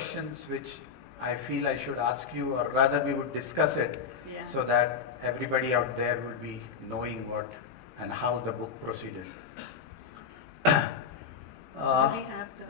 questions which I feel I should ask you, or rather we would discuss it, Yeah. so that everybody out there will be knowing what and how the book proceeded. Do we have the...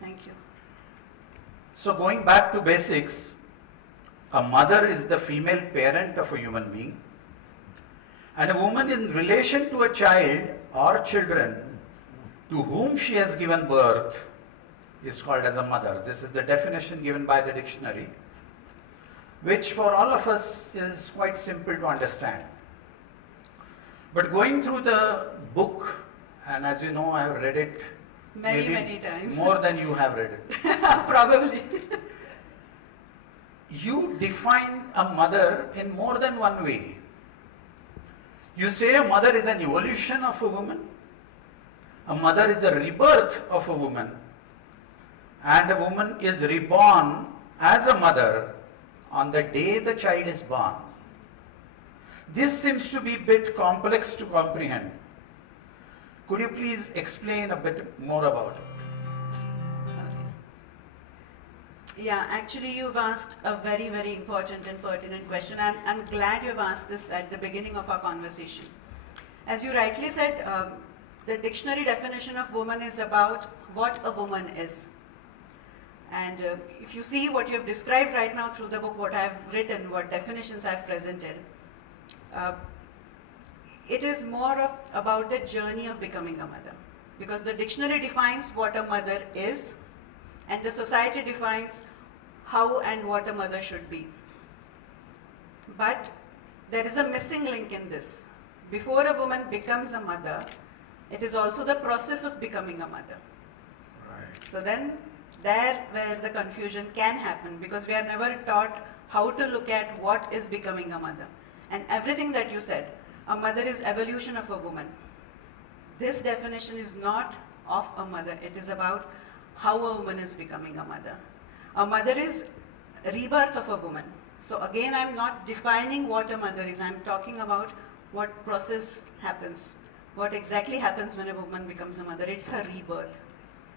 Thank you. So going back to basics, a mother is the female parent of a human being, and a woman in relation to a child or children to whom she has given birth is called as a mother. This is the definition given by the dictionary, which for all of us is quite simple to understand. But going through the book, and as you know, I have read it Many times. more than you have read it. Probably. You define a mother in more than one way. You say a mother is an evolution of a woman, a mother is a rebirth of a woman, and a woman is reborn as a mother on the day the child is born. This seems to be a bit complex to comprehend. Could you please explain a bit more about it? Okay. Yeah, actually you've asked a very, very important and pertinent question. I'm glad you've asked this at the beginning of our conversation. As you rightly said, the dictionary definition of woman is about what a woman is. And if you see what you've described right now through the book, what I've written, what definitions I've presented, it is more of about the journey of becoming a mother. Because the dictionary defines what a mother is, and the society defines how and what a mother should be. But there is a missing link in this. Before a woman becomes a mother, it is also the process of becoming a mother. Right. So then, there where the confusion can happen, because we are never taught how to look at what is becoming a mother. And everything that you said, a mother is evolution of a woman. This definition is not of a mother, it is about how a woman is becoming a mother. A mother is a rebirth of a woman. So again, I'm not defining what a mother is, I'm talking about what process happens, what exactly happens when a woman becomes a mother. It's her rebirth.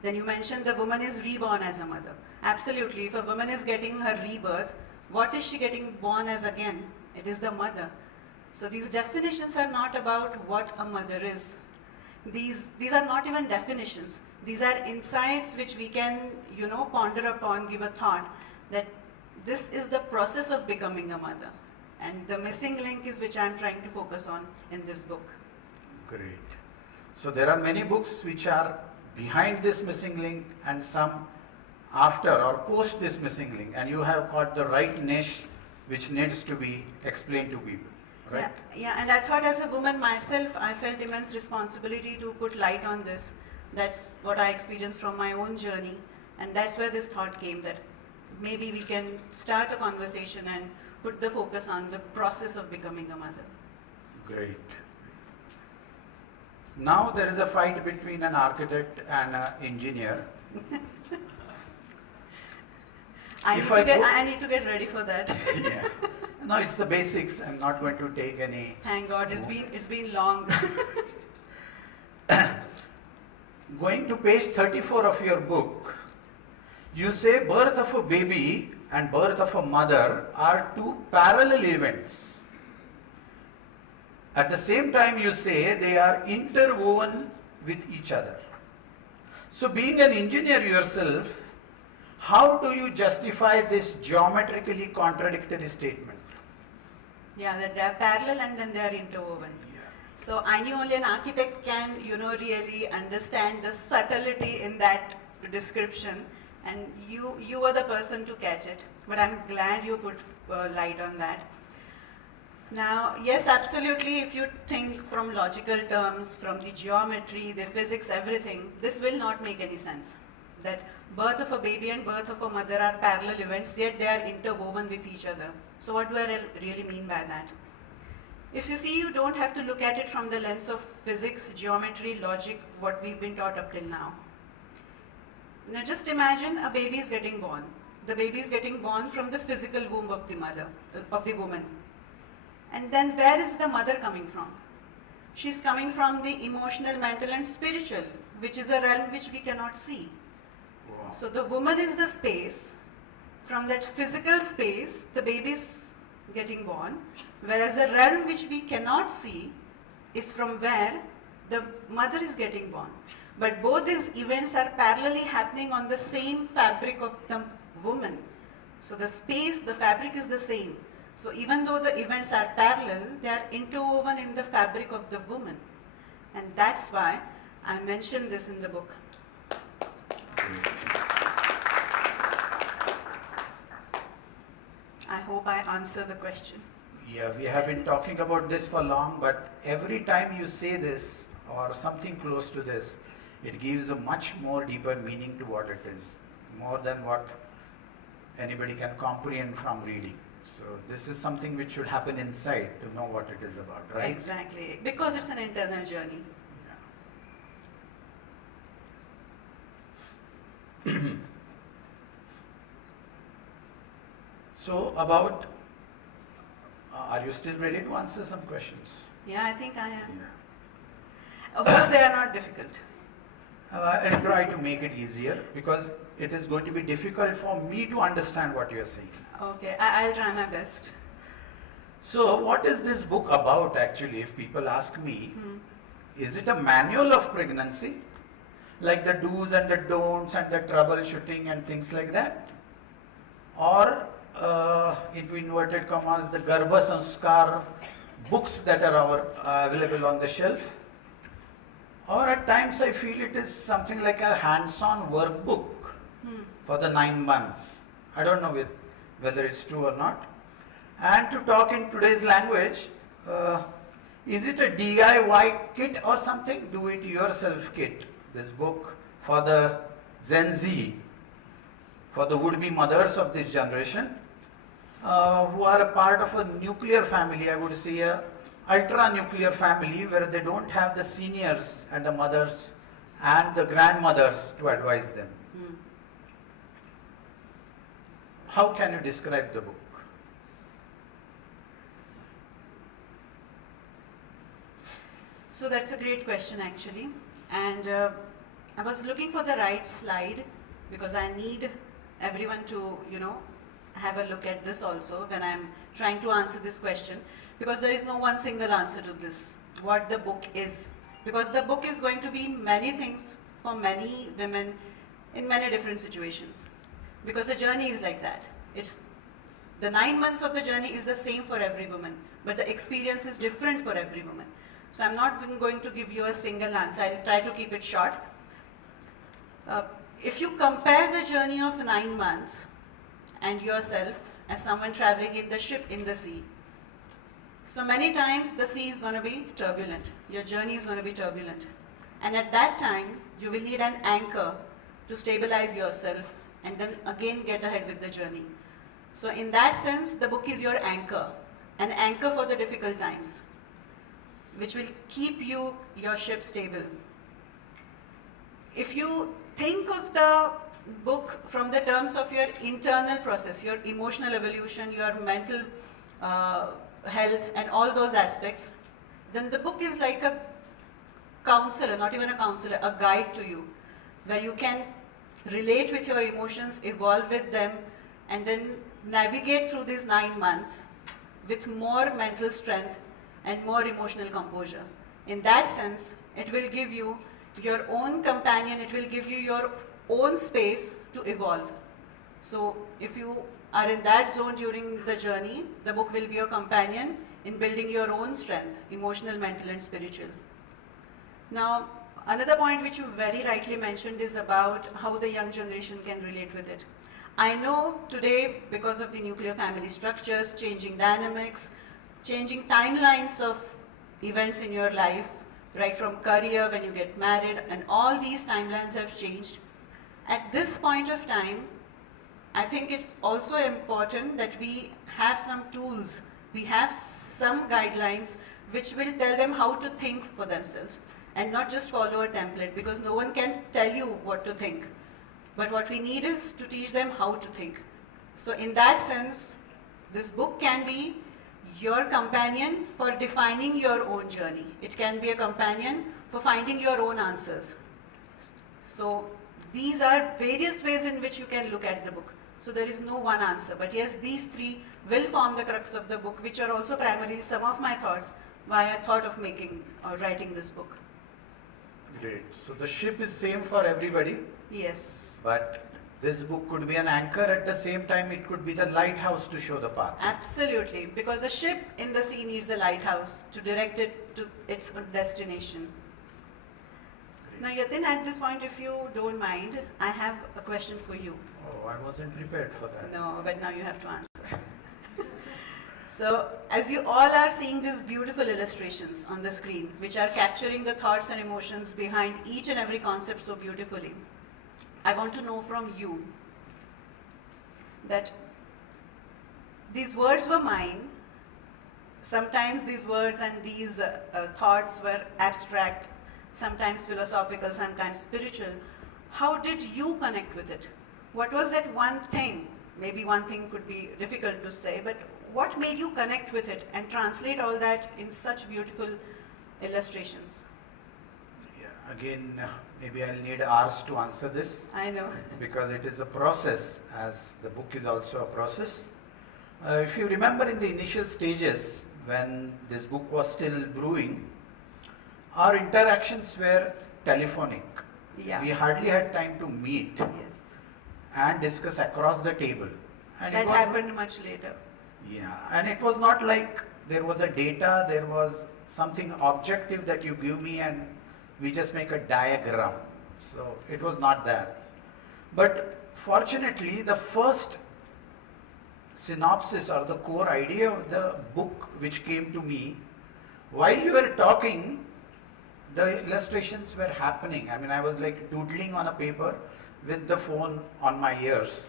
Then you mentioned the woman is reborn as a mother. Absolutely, if a woman is getting her rebirth, what is she getting born as again? It is the mother. So these definitions are not about what a mother is. These are not even definitions. These are insights which we can, ponder upon, give a thought that this is the process of becoming a mother. And the missing link is which I'm trying to focus on in this book. Great. So there are many books which are behind this missing link and some after or post this missing link, and you have got the right niche which needs to be explained to people. Right? Yeah, and I thought as a woman myself, I felt immense responsibility to put light on this. That's what I experienced from my own journey, and that's where this thought came that maybe we can start a conversation and put the focus on the process of becoming a mother. Great. Now there is a fight between an architect and an engineer. I need to get ready for that. Yeah. No, it's the basics. I'm not going to take any. Thank God, it's been long. Going to page 34 of your book, you say birth of a baby and birth of a mother are two parallel events. At the same time, you say they are interwoven with each other. So being an engineer yourself, how do you justify this geometrically contradictory statement? Yeah, that they are parallel and then they are interwoven. Yeah. So I knew only an architect can, really understand the subtlety in that description, and you were the person to catch it. But I'm glad you put light on that. Now, yes, absolutely, if you think from logical terms, from the geometry, the physics, everything, this will not make any sense. That birth of a baby and birth of a mother are parallel events, yet they are interwoven with each other. So what do I really mean by that? If you see, you don't have to look at it from the lens of physics, geometry, logic, what we've been taught up till now. Now just imagine a baby is getting born. The baby is getting born from the physical womb of the mother, of the woman. And then where is the mother coming from? She's coming from the emotional, mental and spiritual, which is a realm which we cannot see. Wow. So the woman is the space. From that physical space, the baby is getting born, whereas the realm which we cannot see is from where the mother is getting born. But both these events are parallelly happening on the same fabric of the woman. So the space, the fabric is the same. So even though the events are parallel, they are interwoven in the fabric of the woman. And that's why I mentioned this in the book. I hope I answer the question. Yeah, we have been talking about this for long, but every time you say this or something close to this, it gives a much more deeper meaning to what it is, more than what anybody can comprehend from reading. So this is something which should happen inside to know what it is about, right? Exactly, because it's an internal journey. Yeah. So about, are you still ready to answer some questions? Yeah, I think I am. Yeah. Although they are not difficult. I'll try to make it easier because it is going to be difficult for me to understand what you are saying. Okay, I'll try my best. So what is this book about actually, if people ask me? Is it a manual of pregnancy? Like the do's and the don'ts and the troubleshooting and things like that? Or into inverted commas, the Garbha Sanskar books that are available on the shelf? Or at times I feel it is something like a hands-on workbook for the 9 months. I don't know whether it's true or not. And to talk in today's language, is it a DIY kit or something? Do it yourself kit. This book for the Gen Z, for the would-be mothers of this generation, who are a part of a nuclear family, I would say a ultra-nuclear family where they don't have the seniors and the mothers and the grandmothers to advise them. How can you describe the book? So that's a great question actually. And I was looking for the right slide because I need everyone to, have a look at this also when I'm trying to answer this question. Because there is no one single answer to this, what the book is. Because the book is going to be many things for many women in many different situations. Because the journey is like that. The 9 months of the journey is the same for every woman, but the experience is different for every woman. So I'm not going to give you a single answer. I'll try to keep it short. If you compare the journey of 9 months and yourself as someone traveling in the ship in the sea, so many times the sea is going to be turbulent. Your journey is going to be turbulent. And at that time, you will need an anchor to stabilize yourself and then again get ahead with the journey. So in that sense, the book is your anchor, an anchor for the difficult times, which will keep your ship stable. If you think of the book from the terms of your internal process, your emotional evolution, your mental health and all those aspects, then the book is like a counselor, not even a counselor, a guide to you, where you can relate with your emotions, evolve with them, and then navigate through these 9 months with more mental strength and more emotional composure. In that sense, it will give you your own companion, it will give you your own space to evolve. So if you are in that zone during the journey, the book will be your companion in building your own strength, emotional, mental and spiritual. Now, another point which you very rightly mentioned is about how the young generation can relate with it. I know today, because of the nuclear family structures, changing dynamics, changing timelines of events in your life, right from career, when you get married, and all these timelines have changed. At this point of time, I think it's also important that we have some tools, we have some guidelines which will tell them how to think for themselves and not just follow a template, because no one can tell you what to think. But what we need is to teach them how to think. So in that sense, this book can be your companion for defining your own journey. It can be a companion for finding your own answers. So these are various ways in which you can look at the book. So there is no one answer. But yes, these three will form the crux of the book, which are also primarily some of my thoughts why I thought of making or writing this book. Great. So the ship is same for everybody. Yes. But this book could be an anchor, at the same time it could be the lighthouse to show the path. Absolutely. Because a ship in the sea needs a lighthouse to direct it to its destination. Now Yatin, at this point, if you don't mind, I have a question for you. Oh, I wasn't prepared for that. No, but now you have to answer. So, as you all are seeing these beautiful illustrations on the screen, which are capturing the thoughts and emotions behind each and every concept so beautifully, I want to know from you that these words were mine. Sometimes these words and these thoughts were abstract, sometimes philosophical, sometimes spiritual. How did you connect with it? What was that one thing? Maybe one thing could be difficult to say, but what made you connect with it and translate all that in such beautiful illustrations? Yeah, again, maybe I'll need hours to answer this. I know. Because it is a process, as the book is also a process. If you remember in the initial stages, when this book was still brewing, our interactions were telephonic. Yeah. We hardly had time to meet Yes. and discuss across the table. And That happened much later. Yeah, and it was not like there was a data, there was something objective that you give me and we just make a diagram. So it was not that. But fortunately, the first synopsis or the core idea of the book which came to me, while you were talking, the illustrations were happening. I mean, I was like doodling on a paper with the phone on my ears.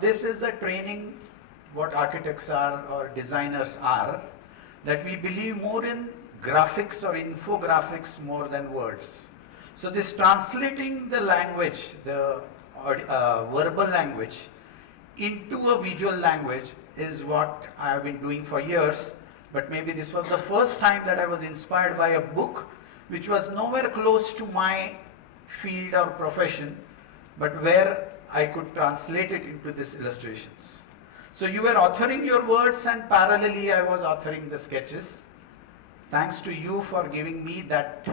This is the training what architects are or designers are, that we believe more in graphics or infographics more than words. So this translating the language, the verbal language, into a visual language is what I have been doing for years. But maybe this was the first time that I was inspired by a book which was nowhere close to my field or profession, but where I could translate it into these illustrations. So you were authoring your words and parallelly I was authoring the sketches. Thanks to you for giving me that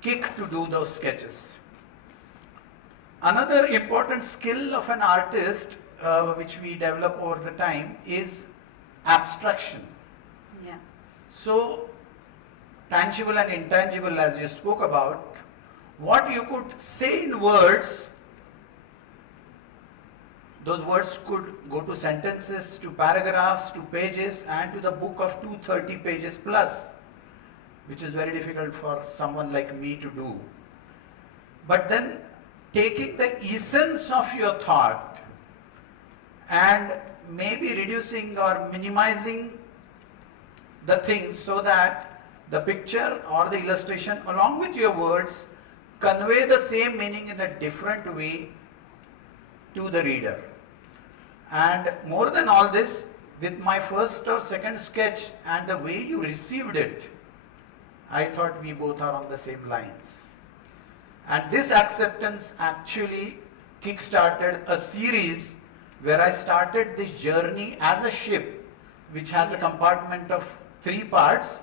kick to do those sketches. Another important skill of an artist which we develop over the time is abstraction. Yeah. So tangible and intangible, as you spoke about, what you could say in words, those words could go to sentences, to paragraphs, to pages, and to the book of 230 pages plus, which is very difficult for someone like me to do. But then taking the essence of your thought and maybe reducing or minimizing the things so that the picture or the illustration along with your words convey the same meaning in a different way to the reader. And more than all this, with my first or second sketch and the way you received it, I thought we both are on the same lines. And this acceptance actually kick-started a series where I started this journey as a ship, which has a compartment of 3 parts,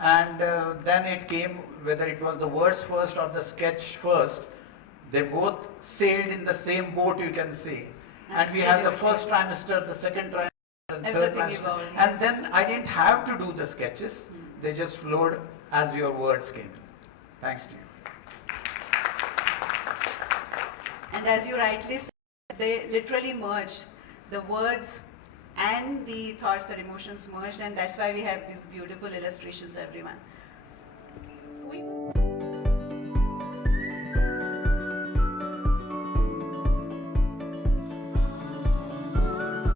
and then it came, whether it was the words first or the sketch first, they both sailed in the same boat, you can say. And we had the first trimester, the second trimester, and third trimester. Evolved, And then I didn't have to do the sketches, they just flowed as your words came in. Thanks to you. And as you rightly said, they literally merged. The words and the thoughts and emotions merged, and that's why we have these beautiful illustrations, everyone.